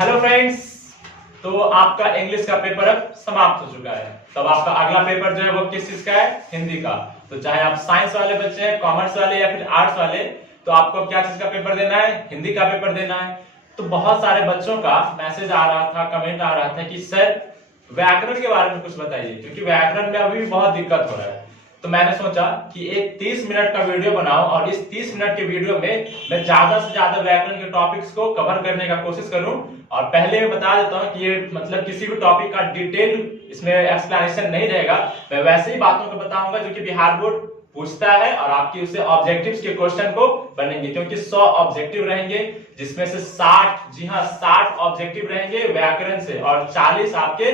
Hello friends. तो आपका English का पेपर अब समाप्त हो चुका है। तब आपका अगला पेपर जो है वो किस चीज का है? हिंदी का। तो चाहे आप साइंस वाले बच्चे हैं, कॉमर्स वाले या फिर आर्ट्स वाले, तो आपको क्या चीज का पेपर देना है? हिंदी का पेपर देना है। तो बहुत सारे बच्चों का मैसेज आ रहा था, कमेंट आ रहा था कि सर व्याकरण के बारे में कुछ बताइए, क्योंकि व्याकरण में अभी भी बहुत दिक्कत हो रहा है। तो मैंने सोचा कि एक 30 मिनट का वीडियो बनाऊं और इस 30 मिनट के वीडियो में मैं ज्यादा से ज्यादा व्याकरण के टॉपिक्स को कवर करने का कोशिश करूं। और पहले मैं बता देता हूं कि ये मतलब किसी भी टॉपिक का डिटेल इसमें एक्सप्लेनेशन नहीं रहेगा। मैं वैसे ही बातों को बताऊंगा जो कि बिहार बोर्ड पूछता है और आपकी उससे ऑब्जेक्टिव्स के क्वेश्चन को बनेंगे, क्योंकि 100 ऑब्जेक्टिव रहेंगे, जिसमें से 60, जी हाँ 60 ऑब्जेक्टिव रहेंगे व्याकरण से और 40 आपके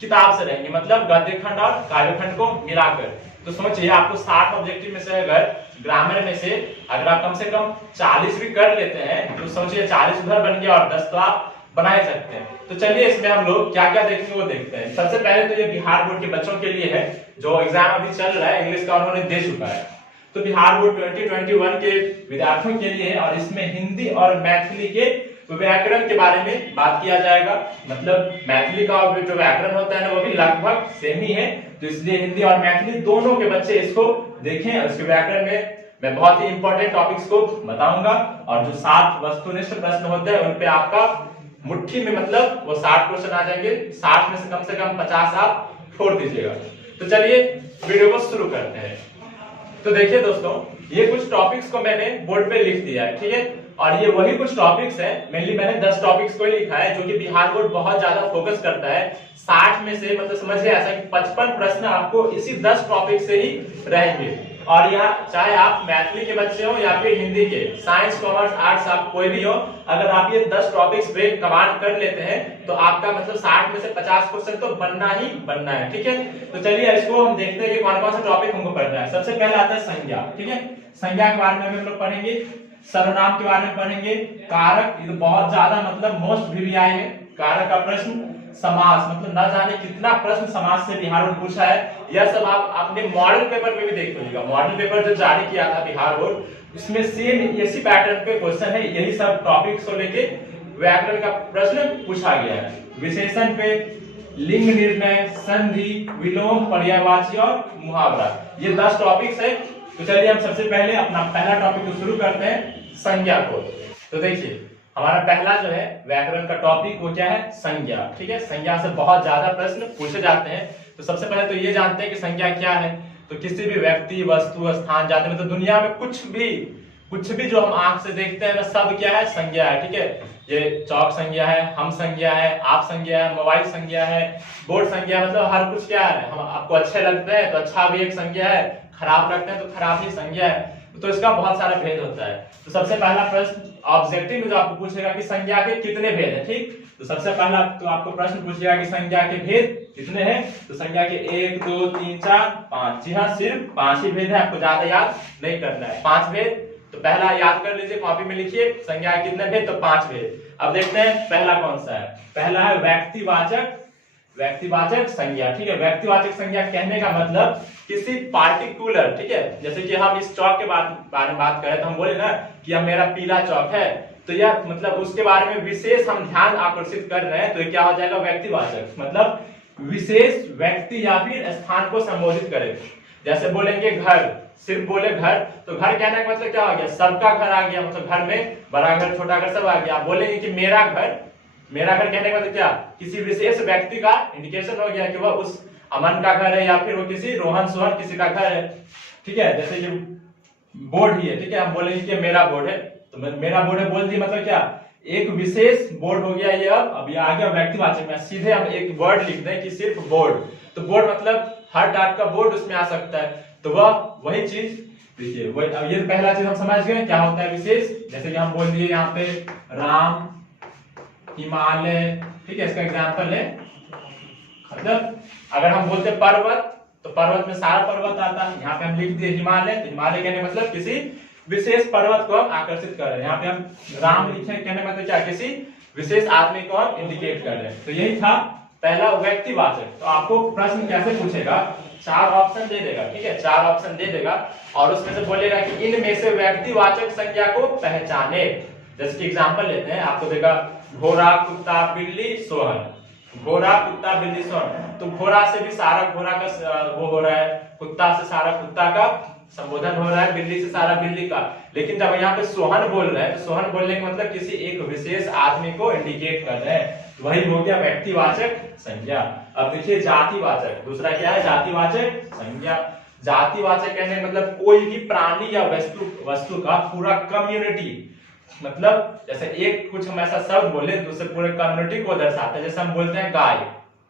किताब से रहेंगे, मतलब गद्य खंड और काव्य खंड को मिलाकर। तो समझिए आपको 60 ऑब्जेक्टिव में से अगर ग्रामर में से अगर आप कम से कम 40 भी कर लेते हैं तो समझिए 40 उधर बन गया और 10 तो आप बना ही सकते हैं। तो चलिए इसमें हम लोग क्या क्या देखेंगे वो देखते हैं। सबसे पहले तो ये बिहार बोर्ड के बच्चों के लिए है जो एग्जाम अभी चल रहा है, इंग्लिश का उन्होंने दे चुका है। तो बिहार बोर्ड 2021 के विद्यार्थियों के लिए है और इसमें हिंदी और मैथिली के व्याकरण के बारे में बात किया जाएगा। मतलब मैथिली का जो व्याकरण होता है ना वो भी लगभग सेम ही है, तो इसलिए हिंदी और मैथिली दोनों के बच्चे इसको देखें। उसके व्याकरण में मैं बहुत ही इंपॉर्टेंट टॉपिक्स को बताऊंगा और जो 7 वस्तुनिष्ठ प्रश्न होते हैं उन पे आपका मुट्ठी में मतलब वो 60 क्वेश्चन आ जाएंगे। 60 में से कम 50 आप छोड़ दीजिएगा। तो चलिए वीडियो को शुरू करते हैं। तो देखिए दोस्तों, ये कुछ टॉपिक्स को मैंने बोर्ड पे लिख दिया है, ठीक है। और ये वही कुछ टॉपिक्स है, मेनली मैंने 10 टॉपिक्स को ही लिखा है जो कि बिहार बोर्ड बहुत ज्यादा फोकस करता है। 60 में से मतलब समझिए ऐसा कि 55 प्रश्न आपको इसी 10 टॉपिक से ही रहेंगे। और यहाँ चाहे आप मैथिली के बच्चे हो या फिर हिंदी के, साइंस कॉमर्स आर्ट्स आप कोई भी हो, अगर आप ये 10 टॉपिक्स पे कमांड कर लेते हैं तो आपका मतलब 60 में से 50 क्वेश्चन तो बनना ही बनना है, ठीक है। तो चलिए इसको हम देखते हैं कि कौन कौन सा टॉपिक हमको पढ़ना है। सबसे पहले आता है संज्ञा, ठीक है। संज्ञा के बारे में हम लोग पढ़ेंगे, सर्वनाम के बारे में पढ़ेंगे, कारक, ये तो बहुत ज्यादा मतलब मोस्ट वीवीआई है कारक का प्रश्न, समास, मतलब न जाने कितना प्रश्न समास से बिहार बोर्ड पूछा है। यह सब आप अपने मॉडल पेपर में भी देख लीजिएगा। मॉडल पेपर जो जारी किया था बिहार बोर्ड उसमें सेम इसी पैटर्न पे क्वेश्चन है, यही सब टॉपिक्स को लेके व्याकरण का प्रश्न पूछा गया है। विशेषण पे लिंग निर्णय, संधि, विलोम, पर्यायवाची और मुहावरा, ये 10 टॉपिक्स है। तो चलिए हम सबसे पहले अपना पहला टॉपिक को शुरू करते हैं, संज्ञा को। तो देखिए हमारा पहला जो है व्याकरण का टॉपिक वो क्या है? संज्ञा, ठीक है। संज्ञा से बहुत ज्यादा प्रश्न पूछे जाते हैं। तो सबसे पहले तो ये जानते हैं कि संज्ञा क्या है। तो किसी भी व्यक्ति, वस्तु, स्थान, जाति में तो दुनिया में कुछ भी जो हम आंख से देखते हैं ना सब क्या है? संज्ञा है, ठीक है। ये चौक संज्ञा है, हम संज्ञा है, आप संज्ञा है, मोबाइल संज्ञा है, बोर्ड संज्ञा, मतलब हर कुछ क्या है। हम आपको अच्छे लगते हैं तो अच्छा भी एक संज्ञा है, खराब लगते हैं तो खराब ही संज्ञा है। तो इसका बहुत सारा भेद होता है। तो सबसे पहला प्रश्न ऑब्जेक्टिव में जो आपको पूछेगा कि संज्ञा के कितने भेद है, ठीक। तो सबसे पहला तो आपको प्रश्न पूछेगा कि संज्ञा के भेद कितने हैं। तो संज्ञा के 1 2 3 4 5, जी हाँ सिर्फ 5 ही भेद है, आपको ज्यादा याद नहीं करना है। 5 भेद, तो पहला याद कर लीजिए, कॉपी में लिखिए संज्ञा के कितने भेद, तो 5 भेद। अब देखते हैं पहला कौन सा है। पहला है व्यक्तिवाचक संज्ञा, ठीक है। व्यक्तिवाचक संज्ञा कहने का मतलब किसी पार्टिकुलर, ठीक है। जैसे कि हम इस चौक के बारे में बात करें तो हम बोले ना कि यह मेरा पीला चौक है, तो यह मतलब उसके बारे में विशेष हम ध्यान आकर्षित कर रहे हैं, तो ये क्या हो जाएगा? व्यक्तिवाचक, मतलब विशेष व्यक्ति या फिर स्थान को संबोधित करे। जैसे बोलेंगे घर, सिर्फ बोले घर, तो घर कहने का मतलब क्या हो गया? सबका घर आ गया, मतलब घर में बड़ा घर छोटा घर सब आ गया। बोलेंगे कि मेरा घर कहने का मतलब क्या? किसी विशेष व्यक्ति का इंडिकेशन हो गया कि वह उस अमन का घर है या फिर वो किसी रोहन सोहन किसी का घर है, ठीक है। जैसे कि बोर्ड ही है, ठीक है, हम बोलेंगे कि मेरा बोर्ड है, तो मेरा बोर्ड है बोल दिए, मतलब क्या? एक विशेष बोर्ड हो गया ये। अब ये आ गया व्यक्तिवाचक में, सीधे हम एक वर्ड लिख दें कि सिर्फ बोर्ड, तो बोर्ड मतलब हर टाइप का बोर्ड उसमें आ सकता है। तो वह वही चीज देखिए, वही। अब ये पहला चीज हम समझ गए क्या होता है विशेष। जैसे कि हम बोल दिए यहाँ पे राम, हिमालय, ठीक है, इसका एग्जाम्पल है। मतलब अगर हम बोलते पर्वत तो पर्वत में सारा पर्वत आता है, यहाँ पे हम लिख दिए हिमालय, तो हिमालय कहने मतलब किसी विशेष पर्वत को हम आकर्षित कर रहे हैं। यहाँ पे हम राम लिखे कहने मतलब क्या? किसी विशेष आदमी को हम इंडिकेट कर रहे हैं। तो यही था पहला व्यक्तिवाचक। तो आपको प्रश्न कैसे पूछेगा? 4 ऑप्शन दे देगा, ठीक है, 4 ऑप्शन दे देगा और उसमें से बोलेगा कि इनमें से व्यक्तिवाचक संज्ञा को पहचाने। जैसे कि एग्जांपल लेते हैं, आपको देगा घोड़ा, कुत्ता, बिल्ली, सोहन। घोड़ा, कुत्ता, बिल्ली, सोहन। तो घोड़ा से भी सारा घोड़ा का वो हो रहा है, कुत्ता से सारा कुत्ता का संबोधन हो रहा है, बिल्ली से सारा बिल्ली का। लेकिन जब यहाँ पे सोहन बोल रहे हैं तो सोहन बोलने का मतलब किसी एक विशेष आदमी को इंडिकेट कर रहे हैं, वही हो गया व्यक्तिवाचक संज्ञा। अब देखिए जातिवाचक, दूसरा क्या है? जातिवाचक संज्ञा। जातिवाचक कहने मतलब कोई भी प्राणी या वस्तु का पूरा कम्युनिटी, मतलब जैसे एक कुछ हम ऐसा शब्द बोले तो उससे पूरे कम्युनिटी को दर्शाते हैं। जैसे हम बोलते हैं गाय,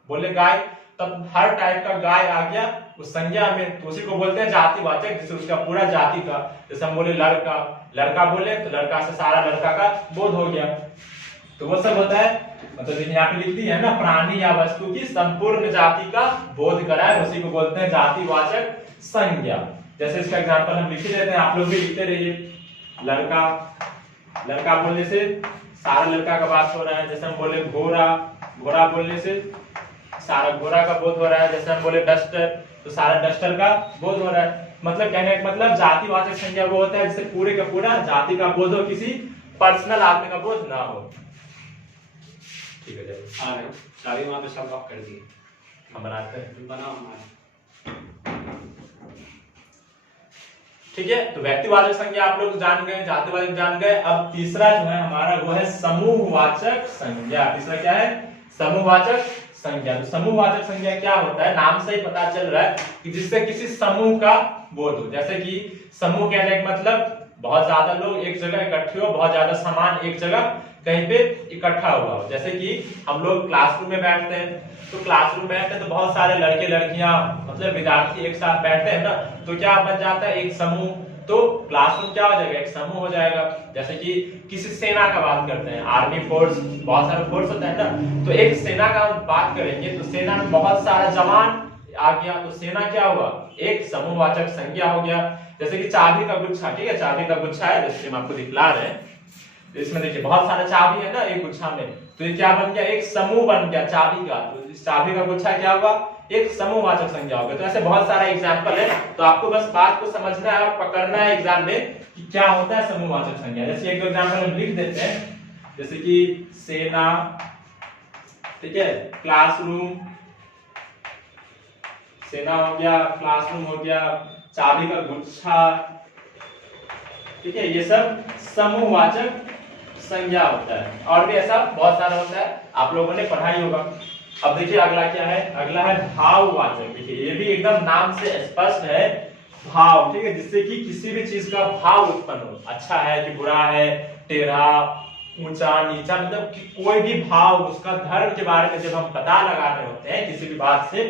बोले गाय, तब हर टाइप का गाय आ गया उस संज्ञा में, तो उसी को बोलते हैं जातिवाचक, जिससे उसका पूरा जाति का। जैसे हम बोले लड़का, लड़का बोले तो लड़का से सारा लड़का का बोध हो गया, तो वो सब होता है। मतलब यहाँ पे लिख दी है ना, प्राणी या वस्तु की संपूर्ण जाति का बोध कराए, उसी को बोलते हैं जातिवाचक संज्ञा। जैसे इसका एग्जांपल हम लिख देते हैं, आप लोग भी लिखते रहिए। लड़का, लड़का बोलने से सारा लड़का का बात हो रहा है। जैसे हम बोले घोड़ा, घोड़ा बोलने से सारा घोड़ा का बोध हो रहा है। जैसे हम बोले डस्टर तो सारा डस्टर का बोध हो रहा है। मतलब कहने का मतलब जातिवाचक संज्ञा वो होता है जिससे पूरे का पूरा जाति का बोध हो, किसी पर्सनल आदमी का बोध ना हो। ठीक है, चाबी वहां पे सब लॉक कर दिए, हम बनाते हैं, बनाओ हमारे। ठीक है। तो व्यक्तिवाचक संज्ञा आप लोग जान गए, जातिवाचक जान गए। अब तीसरा जो है हमारा वो है समूहवाचक संज्ञा। तीसरा क्या है? समूहवाचक संज्ञा। तो समूहवाचक संज्ञा क्या होता है? नाम से ही पता चल रहा है कि जिससे किसी समूह का बोध हो। जैसे कि समूह कहने का मतलब बहुत ज्यादा लोग एक जगह इकट्ठे हो, बहुत ज्यादा सामान एक जगह कहीं पे इकट्ठा हुआ हो। जैसे कि हम लोग क्लासरूम में बैठते हैं, तो क्लासरूम में बैठते हैं तो बहुत सारे लड़के लड़कियां मतलब विद्यार्थी एक साथ बैठते हैं ना, तो क्या बन जाता है? एक समूह। तो क्लासरूम क्या हो जाएगा? एक समूह हो जाएगा। जैसे कि किसी सेना का बात करते हैं, आर्मी फोर्स, बहुत सारे फोर्स होता है ना, तो एक सेना का हम बात करेंगे तो सेना में बहुत सारा जवान आ गया, तो सेना क्या हुआ? एक समूहवाचक संज्ञा हो गया। जैसे कि चाबी का गुच्छा, ठीक है, चाबी का गुच्छा है, जैसे हम आपको दिखला रहे हैं, तो इसमें देखिए बहुत सारा चाबी है ना एक गुच्छा में, तो ये क्या बन गया? एक समूह बन गया चाबी का। तो इस चाबी का गुच्छा क्या होगा? एक समूहवाचक संज्ञा होगा। तो ऐसे बहुत सारा एग्जांपल है, तो आपको बस बात को समझना है और पकड़ना है एग्जाम में कि क्या होता है समूहवाचक संज्ञा। जैसे एक एग्जांपल हम लिख देते हैं, जैसे कि सेना, ठीक है, क्लासरूम, सेना हो गया, क्लासरूम हो गया, चाबी का गुच्छा, ठीक है, ये सब समूहवाचक संज्ञा होता है। और भी ऐसा बहुत सारा होता है, आप लोगों ने पढ़ाई होगा। अब देखिए अगला क्या है? अगला है भाववाचक। देखिए ये भी एकदम नाम से स्पष्ट है, भाव, ठीक है, जिससे कि किसी भी चीज का भाव उत्पन्न हो, अच्छा है कि बुरा है, टेढ़ा, ऊंचा, नीचा, मतलब कि कोई भी भाव, उसका धर्म के बारे में जब हम पता लगा रहे होते हैं किसी भी बात से,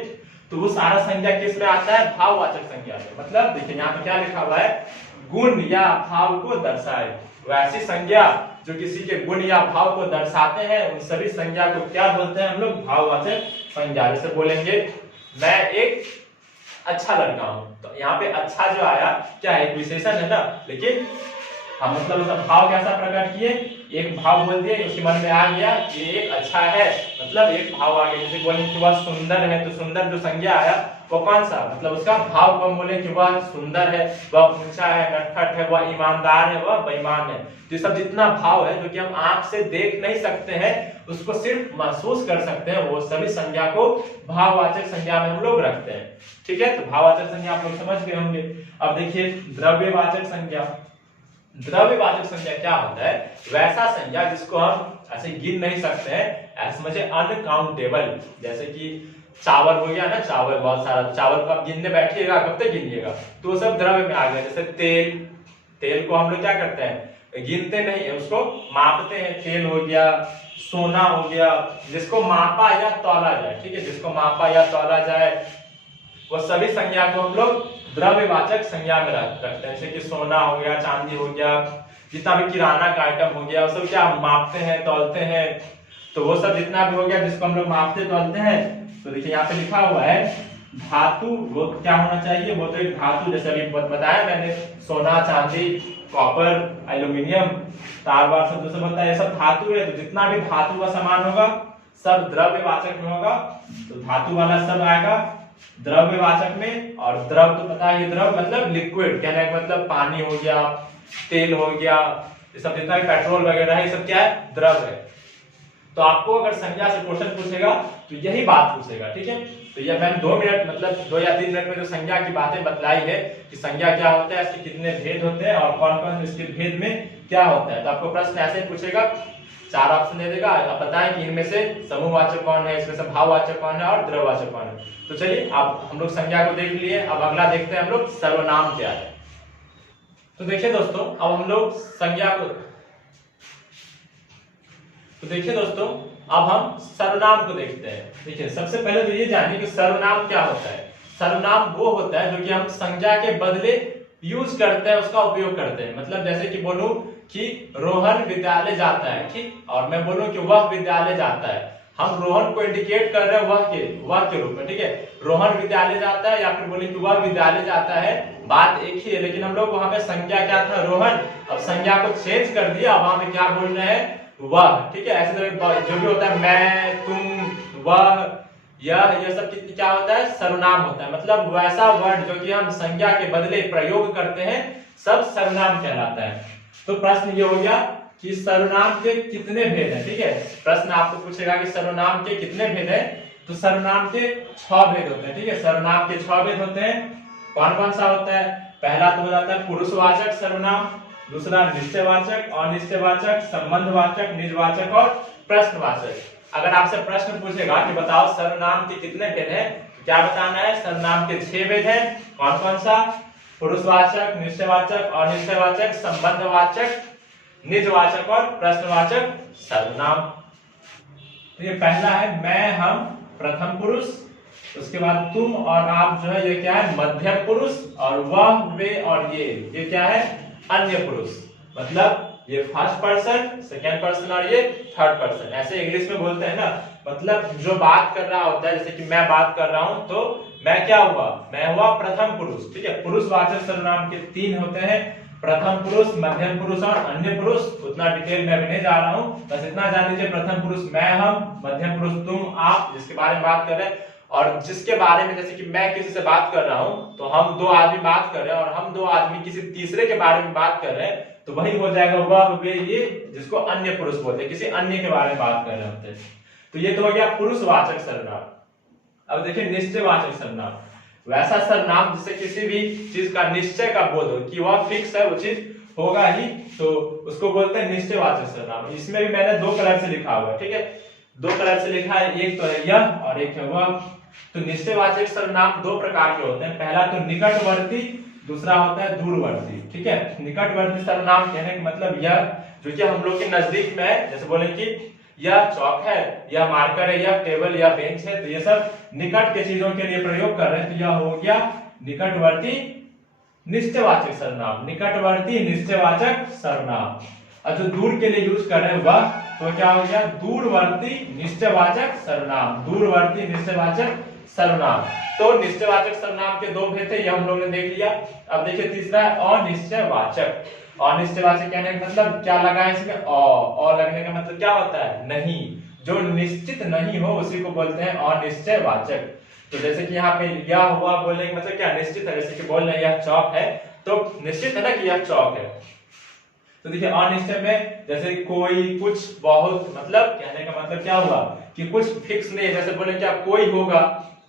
तो वो सारा संज्ञा किस में आता है? भाववाचक संज्ञा में। मतलब देखिए यहाँ पे क्या लिखा हुआ है? गुण या भाव को दर्शाए। वैसी संज्ञा जो किसी के गुण या भाव को दर्शाते हैं, उन सभी संज्ञा को क्या बोलते हैं हम लोग? भाववाचक संज्ञा। जैसे बोलेंगे मैं एक अच्छा लड़का हूं, तो यहाँ पे अच्छा जो आया क्या है? एक विशेषण है ना, लेकिन हम मतलब उसका भाव कैसा प्रकट किए? एक भाव बोल दिए, उसके मन में आ गया कि एक अच्छा है, मतलब एक भाव आ गया। जैसे बोलेंगे कि वह सुंदर है, तो सुंदर जो संज्ञा आया वो कौन सा? मतलब उसका भाव को हम बोले कि वह सुंदर है, वह ऊंचा है, नटखट है, वह ईमानदार है, वह बेईमान है। तो सब जितना भाव है जो कि हम आंख से देख नहीं सकते हैं, उसको सिर्फ महसूस कर सकते हैं, वो सभी संज्ञा को भाववाचक संज्ञा में हम लोग रखते हैं। ठीक है, तो भाववाचक संज्ञा आप लोग समझ गए होंगे। अब देखिए द्रव्यवाचक संज्ञा। द्रव्यवाचक संज्ञा क्या होता है? वैसा संज्ञा जिसको हम ऐसे गिन नहीं सकते हैं, ऐसे समझे अनकाउंटेबल। जैसे कि चावल हो गया ना, चावल बहुत सारा, चावल को आप गिनने बैठिएगा कब तक गिनिएगा? तो सब द्रव्य में आ गया। जैसे तेल, तेल को हम लोग क्या करते हैं? गिनते नहीं है, उसको मापते हैं। तेल हो गया, सोना हो गया, जिसको मापा या तौला जाए, ठीक है, जिसको मापा या तौला जाए, वो सभी संज्ञा को हम लोग द्रव्यवाचक संज्ञा में रखते हैं। जैसे कि सोना हो गया, चांदी हो गया, जितना भी किराना का आइटम हो गया, वो सब क्या मापते हैं, तौलते हैं। तो वो सब जितना भी हो गया जिसको हम लोग मापते तौलते हैं। तो देखिए यहाँ पे लिखा हुआ है धातु, वो क्या होना चाहिए? वो तो एक धातु, जैसे अभी बताया मैंने, सोना, चांदी, कॉपर, एल्यूमिनियम, तार वार सब जो सब होता है, ये सब धातु है। तो जितना भी धातु का सामान होगा सब द्रव्यवाचक में होगा। तो धातु वाला सब आएगा द्रव्यवाचक में। और द्रव तो पता है, द्रव मतलब लिक्विड, कहने का मतलब पानी हो गया, तेल हो गया, ये सब जितना भी पेट्रोल वगैरह है, ये सब क्या है? द्रव है। तो आपको अगर संज्ञा से क्वेश्चन पूछेगा तो यही बात पूछेगा, ठीक है। तो ये मैंने 2 मिनट मतलब 2 या 3 मिनट में जो संज्ञा की बातें बतलाई है कि संज्ञा क्या होता है, इसके कितने भेद होते हैं और कौन कौन इसके भेद में क्या होता है। तो आपको प्रश्न ऐसे पूछेगा, 4 ऑप्शन दे देगा, आप बताएं कि इनमें से समूहवाचक कौन है, इसमें से भाववाचक कौन है और द्रव्यवाचक कौन है। तो चलिए अब हम लोग संज्ञा को देख लिए, अब अगला देखते हैं हम लोग सर्वनाम क्या है। तो देखिए दोस्तों, अब हम लोग संज्ञा को अब हम सर्वनाम को देखते हैं। देखिए सबसे पहले तो ये जानिए कि सर्वनाम क्या होता है। सर्वनाम वो होता है जो कि हम संज्ञा के बदले यूज करते हैं, उसका उपयोग करते हैं। मतलब जैसे कि बोलूं कि रोहन विद्यालय जाता है, ठीक, और मैं बोलूं कि वह विद्यालय जाता है, हम रोहन को इंडिकेट कर रहे हैं वह के रूप में, ठीक है। रोहन विद्यालय जाता है या फिर बोले कि वह विद्यालय जाता है, बात एक ही है, लेकिन हम लोग वहां पे संज्ञा क्या था, रोहन। अब संज्ञा को चेंज कर दिया, वहां पे क्या बोल रहे हैं, वह, ठीक है। ऐसे तरह जो भी होता है, मैं, तुम, वह, यह सब क्या होता है, सर्वनाम होता है। मतलब वैसा वर्ड जो कि हम संज्ञा के बदले प्रयोग करते हैं, सब सर्वनाम कहलाता है। तो प्रश्न ये हो गया कि सर्वनाम के कितने भेद हैं, ठीक है। प्रश्न आपको पूछेगा कि सर्वनाम के कितने भेद हैं, तो सर्वनाम के 6 भेद होते हैं, ठीक है। सर्वनाम के 6 भेद होते हैं। कौन कौन सा होता है, पहला तो हो जाता है पुरुषवाचक सर्वनाम, दूसरा निश्चयवाचक, अनिश्चयवाचक, संबंधवाचक, निजवाचक और प्रश्नवाचक। अगर आपसे प्रश्न पूछेगा कि बताओ सर्वनाम के कितने भेद हैं, तो क्या बताना है, सर्वनाम के 6 भेद हैं। कौन कौन सा, पुरुषवाचक, निश्चयवाचक, अनिश्चयवाचक, संबंधवाचक, निजवाचक और प्रश्नवाचक सर्वनाम। तो ये पहला है मैं, हम, प्रथम पुरुष, उसके बाद तुम और आप जो है ये क्या है, मध्यम पुरुष, और वह, वे और ये क्या है, अन्य पुरुष। मतलब ये फर्स्ट पर्सन, सेकंड पर्सन और ये थर्ड पर्सन, ऐसे इंग्लिश में बोलते हैं ना। मतलब जो बात कर रहा होता है, जैसे कि मैं बात कर रहा हूं, तो मैं क्या हुआ, मैं हुआ प्रथम पुरुष, ठीक है। पुरुषवाचक सर्वनाम के 3 होते हैं, प्रथम पुरुष, मध्यम पुरुष और अन्य पुरुष। उतना डिटेल में अभी नहीं जा रहा हूं, बस इतना जान लीजिए, प्रथम पुरुष मैं, हम, मध्यम पुरुष तुम, आप, जिसके बारे में बात कर रहे हैं, और जिसके बारे में जैसे कि मैं किसी से बात कर रहा हूं, तो हम 2 आदमी बात कर रहे हैं, और हम 2 आदमी किसी तीसरे के बारे में बात कर रहे हैं, तो वही हो जाएगा वह, वे, ये, जिसको अन्य पुरुष बोलते हैं, किसी अन्य के बारे में बात कर रहे होते हैं। तो ये तो हो गया पुरुषवाचक सर्वनाम। अब देखिए निश्चयवाचक सर्वनाम, वैसा सर्वनाम जिससे किसी भी चीज का निश्चय का बोध हो कि वह फिक्स है, वो चीज होगा ही, तो उसको बोलते हैं निश्चयवाचक सर्वनाम। इसमें भी मैंने 2 कलर से लिखा हुआ है, ठीक है, 2 कलर से लिखा है, एक तो है यह और एक है वह। तो निश्चयवाचक सर्वनाम 2 प्रकार के होते हैं, पहला तो निकटवर्ती, दूसरा होता है दूरवर्ती, ठीक है। निकटवर्ती सर्वनाम कहने का मतलब यह जो कि हम लोग के नजदीक में है, जैसे बोले कि यह चौक है, यह मार्कर है, यह टेबल या बेंच है, तो ये सब निकट के चीजों के लिए प्रयोग कर रहे हैं, तो यह हो गया निकटवर्ती निश्चयवाचक सर्वनाम, निकटवर्ती निश्चयवाचक सर्वनाम। और जो दूर के लिए यूज कर रहे हैं वह, तो क्या हो गया, दूरवर्ती निश्चयवाचक सर्वनाम, दूरवर्ती निश्चयवाचक सर्वनाम। तो निश्चयवाचक सर्वनाम के 2 भेद थे, ये हम लोग ने देख लिया। अब देखिए तीसरा है अनिश्चयवाचक। अनिश्चयवाचक कहने का मतलब क्या लगा है इसमें, अ लगने का मतलब क्या होता है, नहीं, जो निश्चित नहीं हो उसी को बोलते हैं अनिश्चयवाचक। तो जैसे कि यहाँ पे यह हुआ बोलने का मतलब क्या, निश्चित है, जैसे कि बोल रहे हैं यह चौक है, तो निश्चित है ना कि यह चौक है। तो देखिए अनिश्चय में जैसे कोई, कुछ, बहुत, मतलब कहने का मतलब क्या हुआ कि कुछ फिक्स नहीं है। जैसे बोले क्या कोई होगा,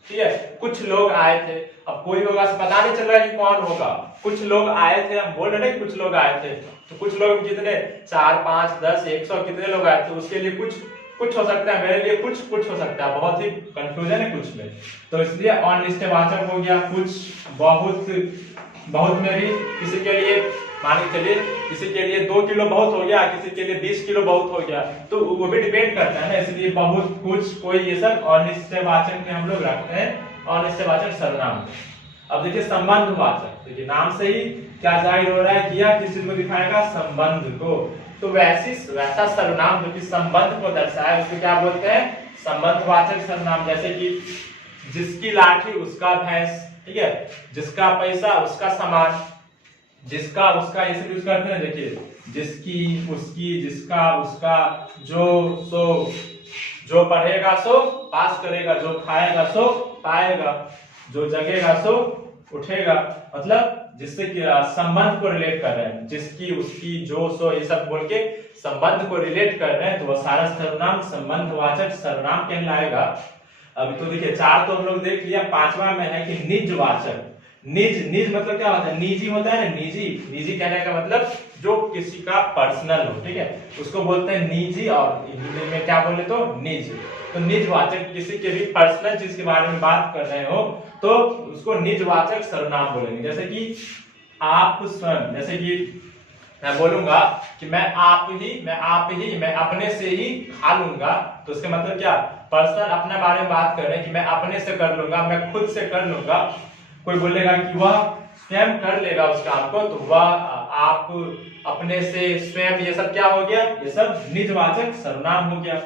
ठीक है, कुछ लोग आए थे, अब कोई होगा से पता नहीं चल रहा है कि कौन होगा, कुछ लोग आए थे, हम बोल रहे हैं कुछ लोग आए थे, तो कुछ लोग कितने, 4, 5, 10, 100 कितने लोग आए थे, उसके लिए कुछ हो सकता है, मेरे लिए कुछ हो सकता है, बहुत ही कंफ्यूजन है कुछ में। तो इसलिए अनिश्चयवाचक हो गया कुछ, बहुत में भी किसी के लिए मान के चलिए, किसी के लिए 2 किलो बहुत हो गया, किसी के लिए 20 किलो बहुत हो गया, तो वो भी डिपेंड करता है ना। इसलिए बहुत, कुछ, कोई, ये सब अनिश्चयवाचक में हम लोग रखते हैं, अनिश्चयवाचक सर्वनाम। अब देखिए संबंधवाचक, देखिए नाम से ही क्या जाहिर हो रहा है कि यह किस चीज को दिखाएगा, संबंध को। तो वैसा सर्वनाम जो कि संबंध को दर्शाए उसको क्या बोलते हैं, संबंधवाचक सर्वनाम। जैसे कि जिसकी लाठी उसका भैंस, ठीक है, जिसका पैसा उसका सामान, जिसका उसका ऐसे यूज करते हैं। देखिए जिसकी, उसकी, जिसका, उसका, जो, सो, जो पढ़ेगा सो पास करेगा, जो खाएगा सो पाएगा, जो जगेगा सो उठेगा। मतलब जिससे कि संबंध को रिलेट कर रहे हैं, जिसकी उसकी जो सो ये सब बोल के संबंध को रिलेट कर रहे हैं, तो वह सारा सर्वनाम संबंधवाचक सर्वनाम कहलाएगा। अभी तो देखिए 4 तो हम लोग देख लिया, 5वां में है कि निजवाचक। निज मतलब क्या होता है? निजी होता है ना, निजी कहने का मतलब जो किसी का पर्सनल हो, ठीक है, उसको बोलते हैं निजी, और हिंदी में क्या बोले तो निज। तो निजवाचक किसी के भी पर्सनल चीज के बारे में बात कर रहे हो तो उसको निजवाचक सर्वनाम बोलेंगे। जैसे कि आप स्वयं, जैसे कि मैं बोलूंगा कि मैं अपने से ही खा लूंगा, तो उसका मतलब क्या? पर्सनल अपने बारे में बात कर रहे हैं कि मैं अपने से कर लूंगा, मैं खुद से कर लूंगा। कोई बोलेगा कि वह स्वयं कर लेगा उस काम को, तो वह, आप, अपने से, स्वयं, ये सब क्या हो गया? ये सब निजवाचक सर्वनाम हो गया।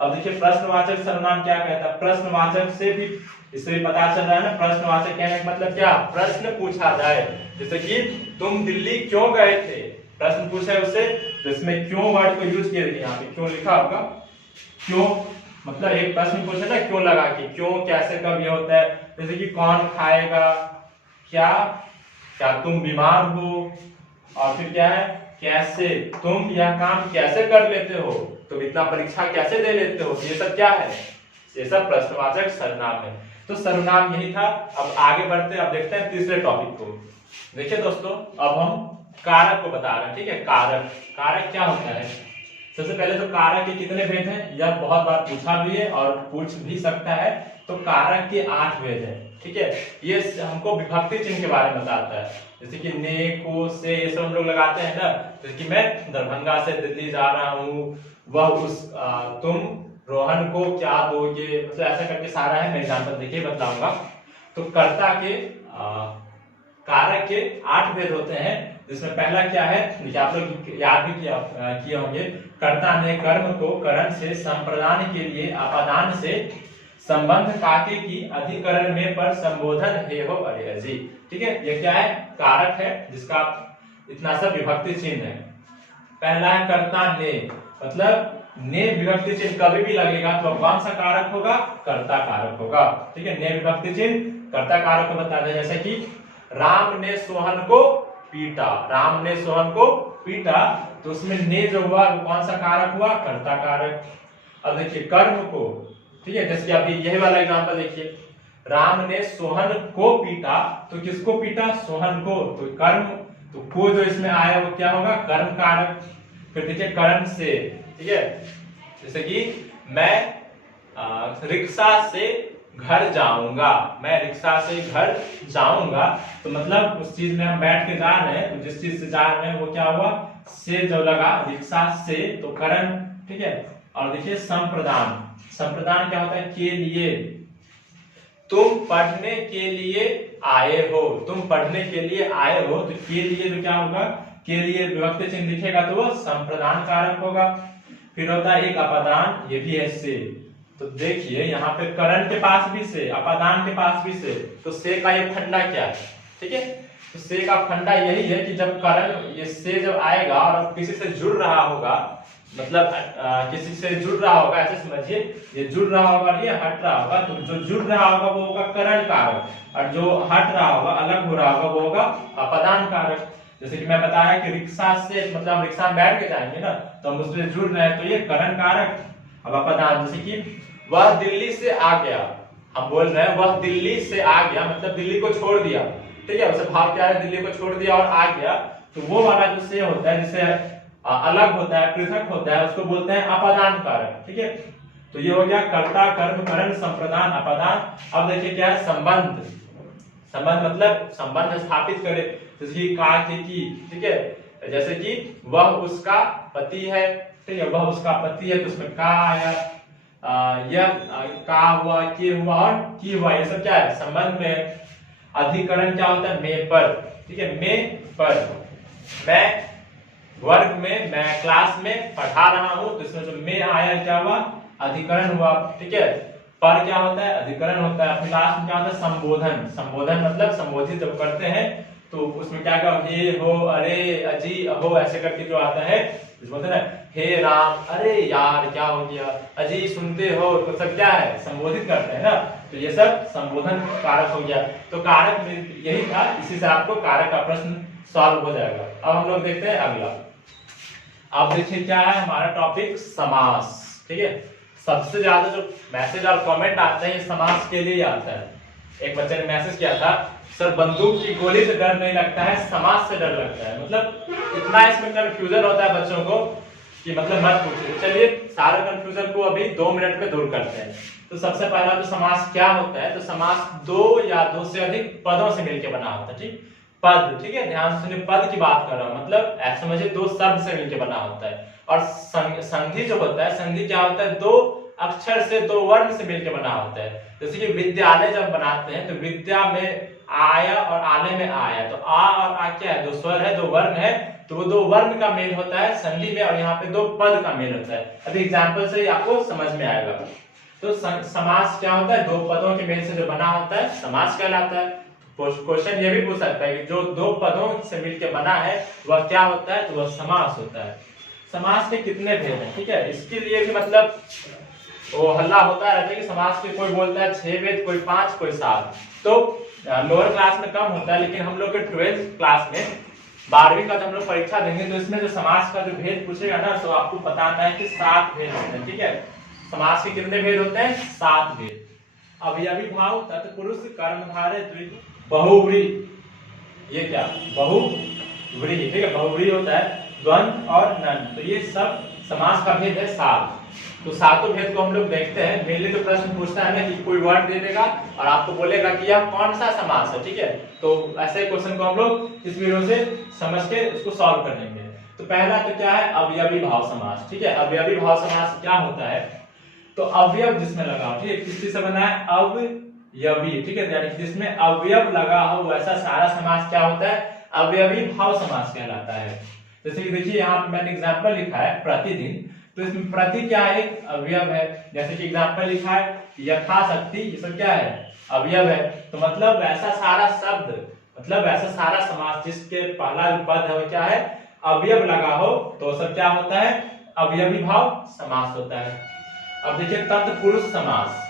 अब देखिए प्रश्नवाचक सर्वनाम क्या कहता है? प्रश्नवाचक से भी, इससे भी पता चल रहा है ना, प्रश्नवाचक कहने का मतलब क्या? प्रश्न पूछा जाए। जैसे कि तुम दिल्ली क्यों गए थे, प्रश्न पूछा है उससे, तो इसमें क्यों वर्ड को यूज किया, यहाँ पे क्यों लिखा होगा। क्यों मतलब एक प्रश्न पूछे ना, क्यों लगा कि क्यों, कैसे, कब ये होता है। जैसे कि कौन खाएगा, क्या तुम बीमार हो, और फिर क्या है, कैसे, तुम यह काम कैसे कर लेते हो, तुम इतना परीक्षा कैसे दे लेते हो। ये सब क्या है? ये सब प्रश्नवाचक सर्वनाम है। तो सर्वनाम यही था। अब आगे बढ़ते हैं, अब देखते हैं तीसरे टॉपिक को। देखिए दोस्तों, अब हम कारक को बता रहे हैं, ठीक है। कारक क्या होता है? सबसे पहले तो कारक के कितने भेद हैं, यह बहुत बार पूछा भी है और पूछ भी सकता है। तो कारक के 8 भेद है, ठीक है। ये हमको विभक्ति चिन्ह के बारे में बताता है। जैसे कि ने, को, से, ये सब हम लोग लगाते हैं ना। जैसे कि मैं दरभंगा से दिल्ली जा रहा हूँ, वह उस, तुम रोहन को क्या दोगे, मतलब ऐसा करके सारा है। मैं एग्जाम्पल देखिए बताऊंगा। तो कर्ता के, कारक के 8 भेद होते हैं, जिसमें पहला क्या है, आप लोग याद भी किए होंगे। कर्ता ने कर्म को करण से, संप्रदान के लिए अपादान से, संबंध काके की अधिकरण में पर संबोधन हे हो अरे जी, ठीक है। ये क्या है? कारक है, जिसका इतना सा विभक्ति चिन्ह है। पहला है कर्ता ने, मतलब ने विभक्ति चिन्ह कभी भी लगेगा तो कौन सा कारक होगा? कर्ता कारक होगा, ठीक है। ने विभक्ति चिन्ह कर्ता कारक को बता दें। जैसे कि राम ने सोहन को पीटा, राम ने सोहन को पीटा, तो उसमें ने जो हुआ वो कौन सा कारक हुआ? कर्ता कारक। अब देखिए कर्म को, ठीक है, जैसे कि अभी यही वाला एग्जांपल देखिए, राम ने सोहन को पीटा, तो किसको पीटा? सोहन को। तो कर्म, तो को जो इसमें आया वो क्या होगा? कर्म कारक। फिर देखिए करण से, ठीक है, जैसे कि मैं रिक्शा से घर जाऊंगा, मैं रिक्शा से घर जाऊंगा, तो मतलब उस चीज में हम बैठ के जा रहे हैं, तो जिस चीज से जा रहे हैं वो क्या हुआ? से जो लगा, रिक्शा से, तो करण, ठीक है। और देखिए संप्रदान, संप्रदान क्या होता है? के लिए, तुम पढ़ने के लिए आए हो, तुम पढ़ने के लिए आए हो, तो के लिए तो क्या होगा? के लिए विभक्ति चिन्ह दिखेगा तो वो संप्रदान कारक होगा। फिर होता है एक अपादान, ये भी है से। तो देखिए यहाँ पे करण के पास भी से, अपादान के पास भी से, तो से का ये फंडा क्या है, ठीक है। तो से का फंडा यही है कि जब करण, ये से जब आएगा और किसी से जुड़ रहा होगा, मतलब किसी से जुड़ रहा होगा, ऐसे समझिए, ये जुड़ रहा होगा और ये हट रहा होगा, तो जो जुड़ रहा होगा वो होगा करण कारक, और जो हट रहा होगा, अलग हो रहा होगा, वो होगा अपादान कारक। जैसे कि मैं बताया कि रिक्शा से, मतलब हम रिक्शा में बैठ के जाएंगे ना, तो हम उससे जुड़ रहे हैं, तो ये करण कारक। अब अपादान, जैसे कि वह दिल्ली से आ गया, हम बोल रहे हैं वह दिल्ली से आ गया, मतलब दिल्ली को छोड़ दिया, ठीक है। वैसे भाव क्या है? दिल्ली को छोड़ दिया और आ गया, तो वो वाला जो से होता है, जिससे अलग होता है, पृथक होता है, उसको बोलते हैं अपादान कारक, ठीक है। तो ये हो गया कर्ता, कर्म, करण, संप्रदान, अपादान। अब देखिए क्या है? संबंध। संबंध मतलब संबंध स्थापित करे, जैसे का के की, ठीक है। जैसे कि वह उसका पति है, ठीक है, वह उसका पति है, तो उसमें का आया, यह का हुआ, के हुआ और की हुआ, ये सब क्या है? संबंध में। अधिकरण क्या होता है? में पर, ठीक है, में पर। मैं वर्ग में, मैं क्लास में पढ़ा रहा हूं, तो इसमें जो में आया क्या हुआ? अधिकरण हुआ, ठीक है। पर क्या होता है? अधिकरण होता है। क्लास में क्या होता है? संबोधन। संबोधन मतलब संबोधित जब करते हैं तो उसमें क्या क्या हे हो अरे अजी अहो ऐसे करके जो आता है बोलते हैं ना, हे राम अरे यार क्या हो गया, अजी सुनते हो, तो सब क्या है संबोधित करते हैं ना, तो ये सब संबोधन कारक हो गया। तो कारक में यही था, इसी से आपको कारक का प्रश्न सॉल्व हो जाएगा। अब हम लोग देखते हैं अगला। अब देखिए क्या है हमारा टॉपिक, समास। ठीक है, सबसे ज्यादा जो मैसेज और कमेंट आते हैं समास के लिए आता है। एक बच्चे ने मैसेज किया था, सर बंदूक की गोली से डर नहीं लगता है, समास से डर लगता है। मतलब इतना इसमें कंफ्यूजन होता है बच्चों को कि मतलब मत पूछिए। चलिए सारे कंफ्यूजन को अभी 2 मिनट में दूर करते हैं। तो सबसे पहला तो समास क्या होता है, तो समास 2 या 2 से अधिक पदों से मिलकर बना होता है। ठीक, पद, ठीक है, ध्यान से सुनिए, पद की बात कर रहा हूं, मतलब ऐसा समझिए 2 शब्द से मिलकर बना होता है। और संधि जो होता है, संधि क्या होता है, 2 अक्षर से 2 वर्ण से मिलकर बना होता है। जैसे कि विद्यालय जब बनाते हैं तो विद्या में आया और आले में आया, तो आ और आ क्या है, 2 स्वर है, 2 वर्ण है, तो वो 2 वर्ण का मेल होता है संधि में, और यहाँ पे 2 पद का मेल होता है। अभी एग्जांपल से ही आपको समझ में आएगा। तो समास क्या होता है, 2 पदों के मेल से जो बना होता है समास कहलाता है। क्वेश्चन ये भी पूछ सकता है कि जो 2 पदों से मिलकर बना है वह क्या होता है, तो वह समास होता है। समास के कितने भेद हैं, ठीक है, इसके लिए भी मतलब वो हल्ला होता है कि समास के कोई बोलता है 6 भेद, कोई 5, कोई 7। तो लोअर क्लास में कम होता है, लेकिन हम लोग के 12th क्लास में 12वीं का जब हम लोग परीक्षा देंगे तो इसमें जो समास का जो भेद पूछेगा ना, तो आपको बताना है कि 7 भेद होते हैं। ठीक है, समास के कितने भेद होते हैं, 7 भेद। अवयवीभाव, तत्पुरुष, कर्मधारय, द्विगु, बहुव्रीहि। ये क्या, बहुव्रीहि, ठीक है, बहुव्रीहि होता है द्वंद्व और नंद। तो ये सब समास का भेद है 7। तो 7 भेद को हम लोग देखते हैं। मेनली तो प्रश्न पूछता है ना कि कोई वर्ड दे देगा और आपको बोलेगा कि यह कौन सा समास है। ठीक है, तो ऐसे क्वेश्चन को हम लोग इस वीडियो से समझ के उसको सॉल्व कर लेंगे। तो पहला तो क्या है, अवयवी भाव समास। ठीक है, अवयवी भाव समास क्या होता है, तो अवयव जिसमें लगा हो, ठीक है, किस चीज से बना है, अवयवी। ठीक है, यानी कि जिसमें अवयव लगा हो वैसा सारा समास क्या होता है, अवयवी भाव समास कहलाता है। जैसे कि देखिए यहाँ पे मैंने एग्जांपल लिखा है प्रतिदिन, तो इसमें प्रति क्या है, एक अवयव है। जैसे कि एग्जांपल लिखा है यथाशक्ति, ये सब क्या है, अवयव है। तो मतलब ऐसा सारा शब्द, मतलब ऐसा सारा समास जिसके पहला पद है वो क्या है, अवयव लगा हो, तो सब क्या होता है, अवयवी भाव समास होता है। अब देखिए तत्पुरुष समास।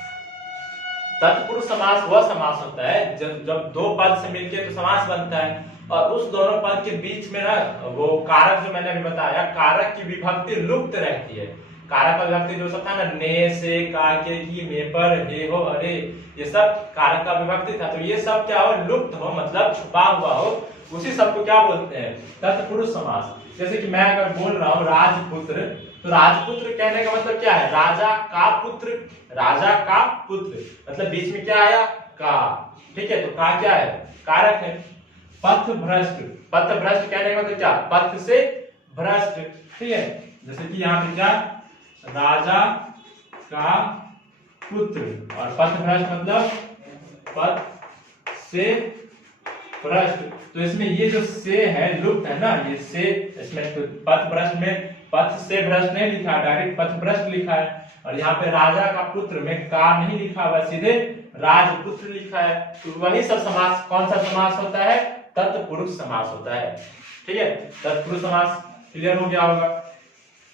तत्पुरुष समास वह समास होता है जब 2 पद से मिलकर तो समास बनता है, और उस दोनों पद के बीच में ना वो कारक जो मैंने अभी बताया, कारक की विभक्ति लुप्त रहती है। कारक का विभक्ति जो सब था ना, ने से, का के, की, में पर, हे हो अरे, ये सब कारक का विभक्ति था। तो ये सब क्या हो, लुप्त हो, मतलब छुपा हुआ हो, उसी सब को क्या बोलते हैं, तत्पुरुष समास। जैसे कि मैं अगर बोल रहा हूँ राजपुत्र, तो राजपुत्र कहने का मतलब क्या है, राजा का पुत्र, राजा का पुत्र, मतलब बीच में क्या आया, का। ठीक है, तो का क्या है, कारक है। पथ भ्रष्ट, पथ भ्रष्ट कहने का मतलब क्या, पथ से भ्रष्ट। ठीक है, जैसे कि यहाँ पे क्या, राजा का पुत्र, और पथ भ्रष्ट मतलब पथ से भ्रष्ट। तो इसमें ये जो से है लुप्त है ना, ये से, इसमें तो पथ भ्रष्ट में पथ से भ्रष्ट नहीं लिखा, डायरेक्ट पथ भ्रष्ट लिखा है। और यहाँ पे राजा का पुत्र में का नहीं लिखा हुआ, सीधे राजपुत्र लिखा है। तो वही सब समास, कौन सा समास होता है, तत्पुरुष समास होता है। ठीक है, तत्पुरुष समास क्लियर हो गया होगा।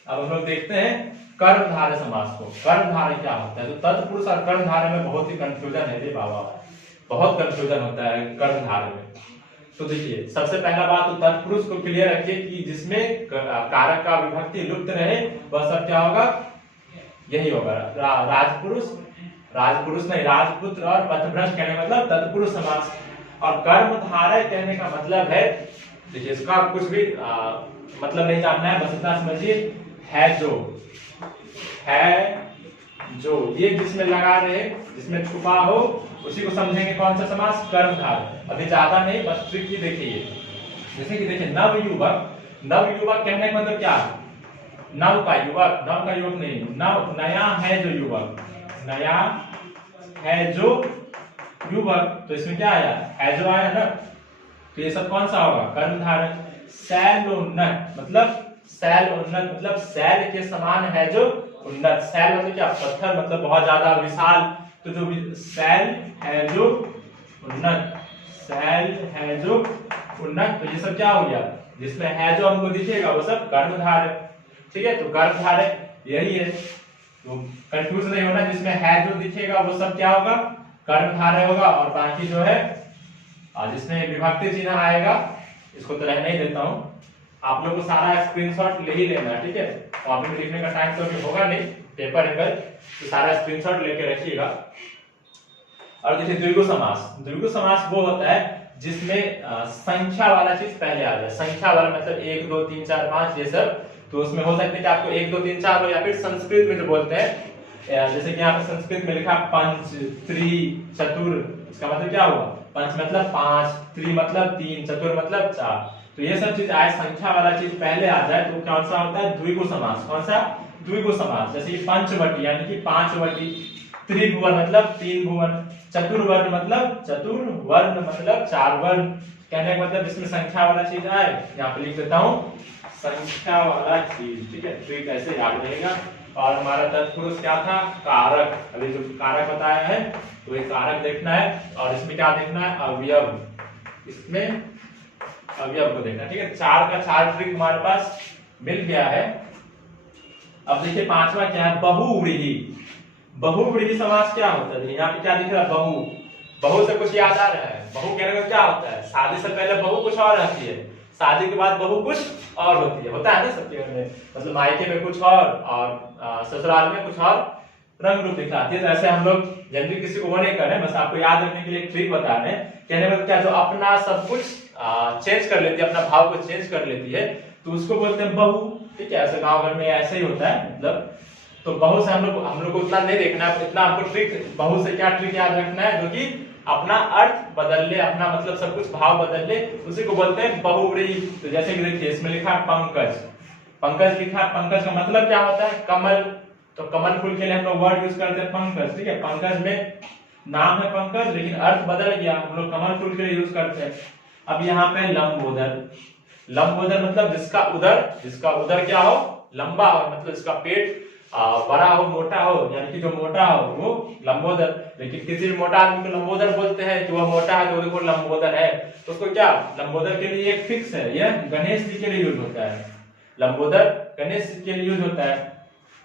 अब हम लोग देखते हैं कर्मधारय समास को। कर्मधारय क्या होता है, तो तत्पुरुष और कर्मधारय में बहुत ही कंफ्यूजन है रे बाबा, बहुत कंफ्यूजन होता है कर्मधारय में। तो देखिए सबसे पहला बात तो तत्पुरुष को क्लियर रखिए कि जिसमें कारक का विभक्ति लुप्त रहे वह सब क्या होगा, यही होगा राजपुरुष, राजपुरुष नहीं राजपुत्र, और पथभ्रष्ट कहने का मतलब तत्पुरुष समास। और कर्मधारय कहने का मतलब है, देखिए इसका कुछ भी मतलब नहीं जानना है, बस इतना समझिए, है जो, ये जिसमें लगा रहे, जिसमें छुपा हो, उसी को समझेंगे कौन सा समास, कर्मधारय। अभी ज्यादा नहीं, बस ट्रिक ही देखिए। जैसे कि देखिए नवयुवक, नवयुवक कहने का मतलब क्या, नव का युवक, नव का युवक नहीं, नव नया है जो युवक, नया है जो युवक। तो इसमें क्या आया, है जो आया ना, तो ये सब कौन सा होगा, कर्मधारय। शैलोन्नत मतलब शैलोन्नत मतलब शैल के समान है जो उन्नत, शैल मतलब क्या, पत्थर, मतलब बहुत ज्यादा विशाल। तो जो शैल है जो उन्नत, शैल है जो उन्नत, तो ये सब क्या हो गया, जिसमें है जो हमको दिखेगा वो सब गर्भधारय, ठीक है। तो गर्भधारय यही है, तो कंफ्यूज नहीं होना, जिसमें है जो दिखेगा वो सब क्या होगा, गर्भधारय होगा, और बाकी जो है जिसमें विभक्ति चिन्ह आएगा इसको तो रहने ही देता हूं, आप लोग को सारा स्क्रीनशॉट ले ही लेना है, ठीक है। कॉपी में लिखने का टाइम तो अभी होगा नहीं, पेपर है कल, तो सारा स्क्रीनशॉट लेके रखिएगा। और देखिए द्विगु समास, द्विगु समास वो होता है जिसमें संख्या वाला चीज पहले आ जाए, संख्या वाला मतलब 1 2 3 4 5 ये सब, तो उसमें हो सकता है कि आपको 1 2 3 4 हो, या फिर संस्कृत में जो बोलते हैं जैसे कि यहाँ पे संस्कृत में लिखा पंच त्रि चतुर, इसका मतलब क्या हुआ, पंच मतलब 5, त्रि मतलब 3, चतुर मतलब 4, तो ये सब चीज आए संख्या वाला चीज पहले आ जाए तो कौन सा होता है, द्विगु समास। कौन सा, द्विगु समास। जैसे कि पंचवटी यानी कि 5 वटी, त्रिभुवन मतलब 3 भुवन, चतुर्वर्ण मतलब चतुर्वर्ण मतलब 4 वर्ण। कहने का मतलब इसमें संख्या वाला चीज आए, यहाँ पे लिख देता हूँ संख्या वाला चीज, ठीक है। तो ये कैसे याद रहेगा। और हमारा तत्पुरुष क्या था, कारक, अभी जो कारक बताया है तो ये कारक देखना है, और इसमें क्या देखना है, अवयव, इसमें अवयव को देखना, ठीक है। 4 का 4 ट्रिक हमारे पास मिल गया है। अब देखिए पांचवा क्या है, बहुव्रीहि। बहुव्रीहि समास क्या होता है, यहाँ पे क्या दिख रहा है, बहु, बहु से कुछ याद आ रहा है, बहु कहने का क्या होता है, शादी से पहले बहु कुछ और रहती है, शादी के बाद बहु कुछ और होती है, होता है ना सबके घर में, मतलब मायके में कुछ और ससुराल में कुछ और रंग रूप दिखाती है। तो ऐसे हम लोग जनरली किसी को वो नहीं कर रहे, बस आपको याद रखने के लिए एक ट्रिक बता रहे हैं। कहने का क्या, जो अपना सब कुछ चेंज कर लेती है, अपना भाव को चेंज कर लेती है, तो उसको बोलते हैं बहु, ठीक है। ऐसे गांव घर में ऐसे ही होता है, मतलब तो बहु से हम लोग को उतना नहीं देखना है, इतना आपको ट्रिक, बहु से क्या ट्रिक याद रखना है, जो कि अपना अर्थ बदल ले, अपना मतलब सब कुछ भाव बदल ले, उसी को बोलते हैं बहुव्रीहि। तो जैसे कि देखिए इसमें लिखा है पंकज, पंकज लिखा है, पंकज का मतलब क्या होता है, कमल, तो कमल फूल के लिए हम लोग वर्ड यूज करते हैं पंकज, ठीक है। पंकज में नाम है पंकज, लेकिन अर्थ बदल गया, हम लोग कमल फूल के लिए यूज करते हैं। अब यहाँ पे लंबोदर, लंबोदर मतलब जिसका उदर क्या हो, लंबा हो, मतलब जिसका पेट बड़ा हो, मोटा हो, यानी कि जो मोटा हो वो लंबोदर। लेकिन किसी भी मोटा आदमी को लंबोदर बोलते हैं कि वह मोटा है तो देखो लंबोदर है, तो उसको क्या, लंबोदर के लिए एक फिक्स है, यह गणेश जी के लिए यूज होता है, लंबोदर गणेश जी के लिए यूज होता है।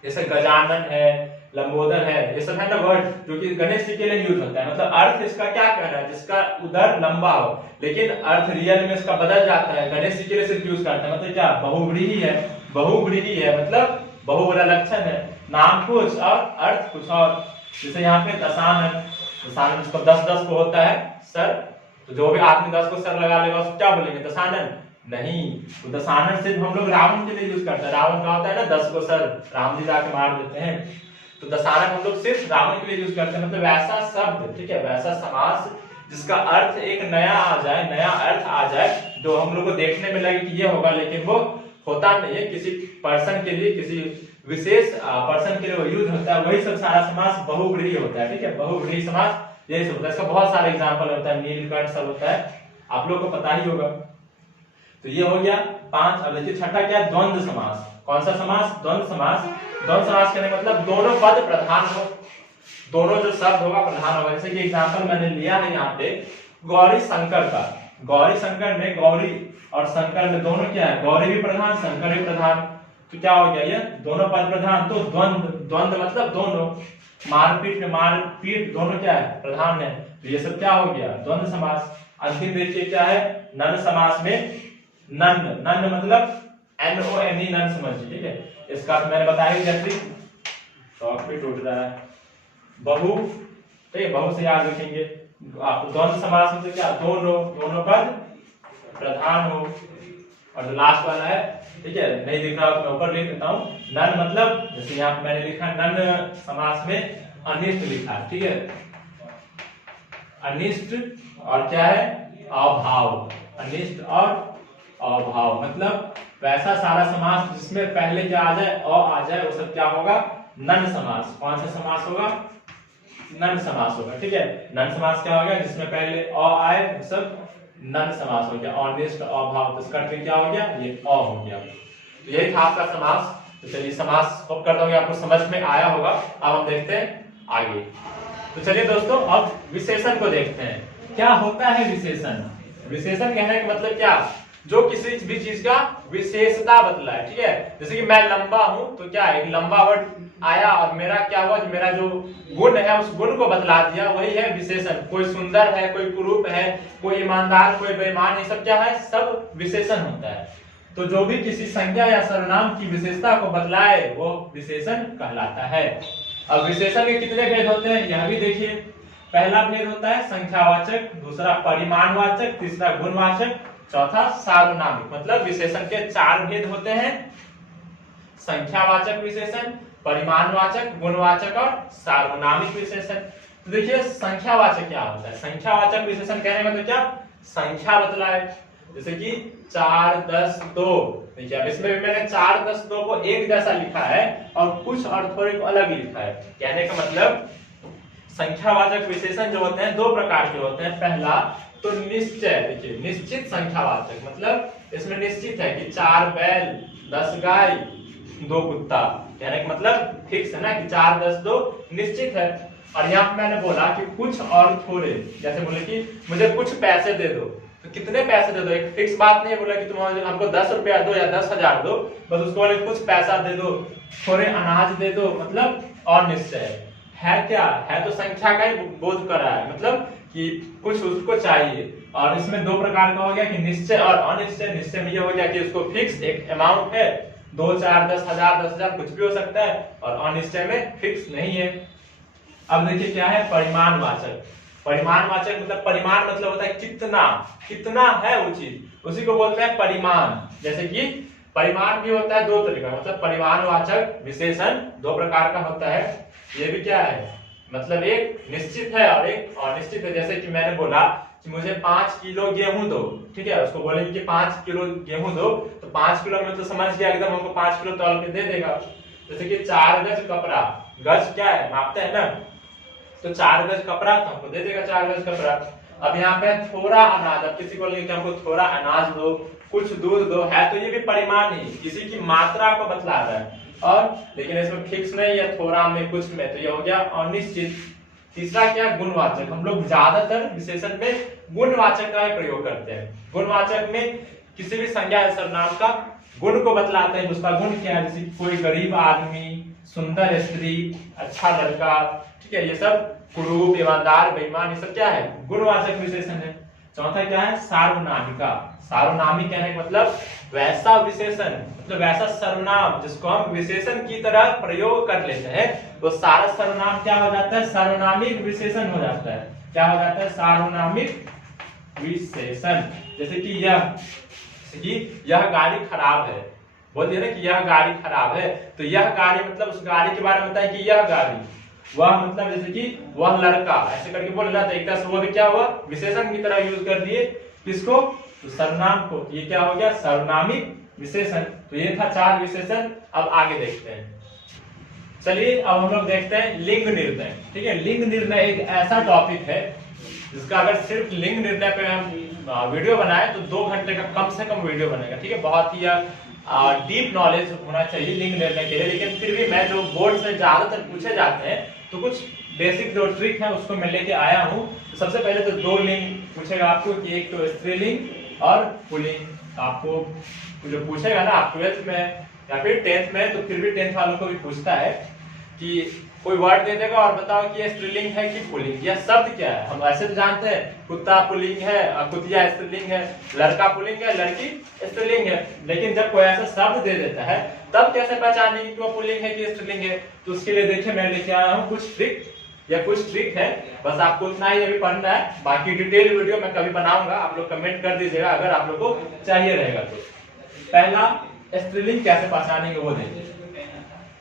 जैसे गजानन है, लंबोदर है, ये सब है ना वर्ड जो कि गणेश जी के लिए यूज होता है। मतलब अर्थ इसका क्या कहना है, जिसका उदर लंबा हो, लेकिन अर्थ रियल में इसका बदल जाता है, गणेश जी के लिए सिर्फ यूज करते हैं। मतलब क्या, बहुव्रीहि है, बहुव्रीहि है मतलब बहु वाला लक्षण है, नाम कुछ और अर्थ कुछ और। जैसे यहाँ पे दशानन, दशानन जिसको 10 को होता है सर, तो जो भी आदमी 10 को सर लगा लेगा उसको क्या बोलेंगे, दशानन नहीं। तो दशानन सिर्फ हम लोग रावण के लिए यूज करते हैं, रावण का होता है ना 10 को सर, राम जी जाके मार देते हैं, तो दशानन हम लोग सिर्फ रावण के लिए यूज करते हैं। मतलब वैसा शब्द, ठीक है, वैसा समास जिसका अर्थ एक नया आ जाए, नया अर्थ आ जाए, जो हम लोग को देखने में लगे कि ये होगा, लेकिन वो होता नहीं है, किसी पर्सन के लिए, किसी विशेष पर्सन के लिए वो यूज होता है, वही सब सारा समास बहुव्रीहि होता है, ठीक है। बहुव्रीहि समास यही सब होता है, इसका बहुत सारे एग्जांपल होता है, नीलकंठ सब होता है, आप लोग को पता ही होगा। तो ये हो गया 5। अब देखिए छठा क्या है, द्वंद्व समास। कौन सा समास, द्वंद्व समास। द्वंद्व समास कहने का मतलब दोनों पद प्रधान हो, दोनों जो शब्द होगा प्रधान होगा। जैसे कि एग्जांपल मैंने लिया है यहाँ पे गौरी शंकर का, गौरी शंकर में गौरी और शंकर में दोनों क्या है, गौरी भी प्रधान शंकर भी प्रधान, तो क्या हो गया, ये दोनों पद प्रधान। तो द्वंद्व, द्वंद्व मतलब दोनों, मारपीट में मारपीट दोनों क्या है, प्रधान है, तो ये सब क्या हो गया, द्वंद्व समास। अंतिम देखिए क्या है, नन समास में नन, नन मतलब NONE, नन समझिए, ठीक है। इसका मैंने बताया जैसे शॉक भी टूट रहा है, बहु, ठीक है, बहु से याद रखेंगे आप। द्वंद्व समास में क्या, दोनों पद प्रधान हो। और जो लास्ट वाला है, ठीक है, नहीं दिख रहा मैं ऊपर लिख देता हूं, नन मतलब जैसे यहाँ मैंने लिखा नन समास में अनिष्ट लिखा, ठीक है, अनिष्ट और क्या है, अभाव, अनिष्ट और अभाव, मतलब वैसा सारा समास जिसमें पहले क्या आ जाए, आ जाए, वो सब क्या होगा, नन समास। कौन सा समास होगा, नन समास होगा, ठीक है। नन समास क्या हो गया, जिसमें पहले आए वो सब नन समास हो गया, अनिष्ट अभाव, तो इसका ट्रिक क्या हो गया, ये हो गया। तो यही था आपका समास। तो चलिए समास होप करता हूँ आपको समझ में आया होगा। अब हम देखते हैं आगे। तो चलिए दोस्तों अब विशेषण को देखते हैं। क्या होता है विशेषण, विशेषण कहने का मतलब क्या, जो किसी भी चीज का विशेषता बतलाए, ठीक है। जैसे कि मैं लंबा हूं तो क्या एक लंबा वर्ड आया और मेरा क्या हुआ, मेरा जो गुण है उस गुण को बतला दिया, वही है विशेषण। कोई सुंदर है, कोई कुरूप है, कोई ईमानदार, कोई बेईमान, ये सब क्या है, सब विशेषण होता है। तो जो भी किसी संज्ञा या सर्वनाम की विशेषता को बतलाए वो विशेषण कहलाता है। अब विशेषण के कितने भेद होते हैं यह भी देखिए। पहला भेद होता है संख्यावाचक, दूसरा परिमाणवाचक, तीसरा गुणवाचक, चौथा सार्वनामिक। मतलब विशेषण के 4 भेद होते हैं, संख्यावाचक विशेषण, परिमाणवाचक, गुणवाचक और सार्वनामिक विशेषण। तो देखिए संख्यावाचक क्या होता है। संख्यावाचक विशेषण कहने का मतलब क्या, संख्या बतलाए। जैसे कि 4, 10, 2। देखिए अब इसमें भी मैंने 4, 10, 2 को एक जैसा लिखा है और कुछ और थोड़े को अलग लिखा है। कहने का मतलब संख्यावाचक विशेषण जो होते हैं 2 प्रकार के होते हैं। पहला तो निश्चय, देखिए निश्चित संख्यावाचक, मतलब इसमें निश्चित है कि 4 बैल, 10 गाय, 2 कुत्ता। कहने का मतलब फिक्स है ना कि 4, 10, 2 निश्चित है। और यहाँ पे मैंने बोला कि कुछ और थोड़े, जैसे बोले कि मुझे कुछ पैसे दे दो, तो कितने पैसे दे दो, एक फिक्स बात नहीं है। बोला कि तुम हमको 10 रुपया दो या 10,000 दो, बस उसको बोले कुछ पैसा दे दो, थोड़े अनाज दे दो, मतलब अनिश्चय है। क्या है, तो संख्या का ही बोध कर रहा है, मतलब कि कुछ उसको चाहिए। और इसमें 2 प्रकार का हो गया कि निश्चय और अनिश्चय। निश्चय में ये हो गया कि उसको फिक्स एक अमाउंट है, 2, 4, 10,000, 10,000 कुछ भी हो सकता है, और अनिश्चय में फिक्स नहीं है। अब देखिए क्या है परिमाणवाचक। परिमाणवाचक मतलब परिमाण मतलब होता है कितना, कितना है वो चीज, उसी को बोलते हैं परिमाण। जैसे कि परिमाण भी होता है 2 तरीका, मतलब परिमाणवाचक विशेषण 2 प्रकार का होता है। ये भी क्या है, मतलब एक निश्चित है और एक अनिश्चित है। जैसे कि मैंने बोला कि मुझे 5 किलो गेहूं दो, ठीक है, उसको बोलेंगे कि 5 किलो गेहूं दो, तो 5 किलो में तो समझ गया एकदम, हमको 5 किलो तौल के दे देगा। जैसे कि 4 गज कपड़ा, गज क्या है, मापते हैं ना, तो 4 गज कपड़ा तो हमको दे देगा 4 गज कपड़ा। अब यहाँ पे थोड़ा अनाज, अब किसी को लेके हमको थोड़ा अनाज दो, कुछ दूध दो, है तो ये भी परिमाण ही, किसी की मात्रा को बतला रहा है। और लेकिन इसमें फिक्स नहीं है, थोड़ा में कुछ में, तो ये हो गया अनिश्चित। तीसरा क्या, गुणवाचक। हम लोग ज्यादातर विशेषण में गुणवाचक का ही प्रयोग करते हैं। गुणवाचक में किसी भी संज्ञा या सर्वनाम का गुण को बतलाते हैं, उसका गुण क्या है। जैसे कोई गरीब आदमी, सुंदर स्त्री, अच्छा लड़का, ठीक है, ये सब कुरूप, ईमानदार, बेईमान, ये सब क्या है, गुणवाचक विशेषण है। चौथा क्या है, सार्वनामिका। सार्वनामिक कहने का मतलब वैसा विशेषण, मतलब वैसा सर्वनाम जिसको हम विशेषण की तरह प्रयोग कर लेते हैं, वो सारा सर्वनाम क्या हो जाता है, सार्वनामिक विशेषण हो जाता है। क्या हो जाता है, सार्वनामिक विशेषण। जैसे कि यह गाड़ी खराब है, बोलिए ना कि यह गाड़ी खराब है, तो यह गाड़ी मतलब उस गाड़ी के बारे में बताए कि यह गाड़ी, वह मतलब जैसे कि वह लड़का, ऐसे करके बोलना, तो एक तरह से वो भी क्या हुआ, विशेषण की तरह यूज कर दिए किसको, तो सर्वनाम को। ये क्या हो गया, सर्वनामिक विशेषण। तो ये था 4 विशेषण। अब आगे देखते हैं, चलिए अब हम लोग देखते हैं लिंग निर्णय। ठीक है, लिंग निर्णय एक ऐसा टॉपिक है जिसका अगर सिर्फ लिंग निर्णय पे हम वीडियो बनाए तो 2 घंटे का कम से कम वीडियो बनेगा। ठीक है, बहुत ही डीप नॉलेज होना चाहिए लिंग निर्णय के लिए। लेकिन फिर भी मैं जो बोर्ड से ज्यादातर पूछे जाते हैं, तो कुछ बेसिक जो ट्रिक है उसको मैं लेके आया हूँ। तो सबसे पहले तो 2 लिंग पूछेगा आपको, कि एक तो स्त्रीलिंग और पुल्लिंग। आपको जो पूछेगा ना, आप 12th में या फिर 10th में, तो फिर भी 10th वालों को भी पूछता है कि कोई वर्ड दे देगा और बताओ कि ये स्त्रीलिंग है कि पुल्लिंग, यह शब्द क्या है। हम ऐसे तो जानते हैं कुत्ता पुल्लिंग है, कुतिया स्त्रीलिंग है, लड़का पुल्लिंग है, लड़की स्त्रीलिंग है। लेकिन जब कोई ऐसा शब्द दे देता है तब कैसे पहचानेंगे कि वो पुल्लिंग है कि स्त्रीलिंग है। तो उसके लिए देखिए मैं लेके आया हूँ कुछ ट्रिक है, बस आपको उतना ही अभी पढ़ना है। बाकी डिटेल वीडियो मैं कभी बनाऊंगा, आप लोग कमेंट कर दीजिएगा अगर आप लोग को चाहिए रहेगा तो। पहला स्त्रीलिंग कैसे पहचानेंगे वो देखिए।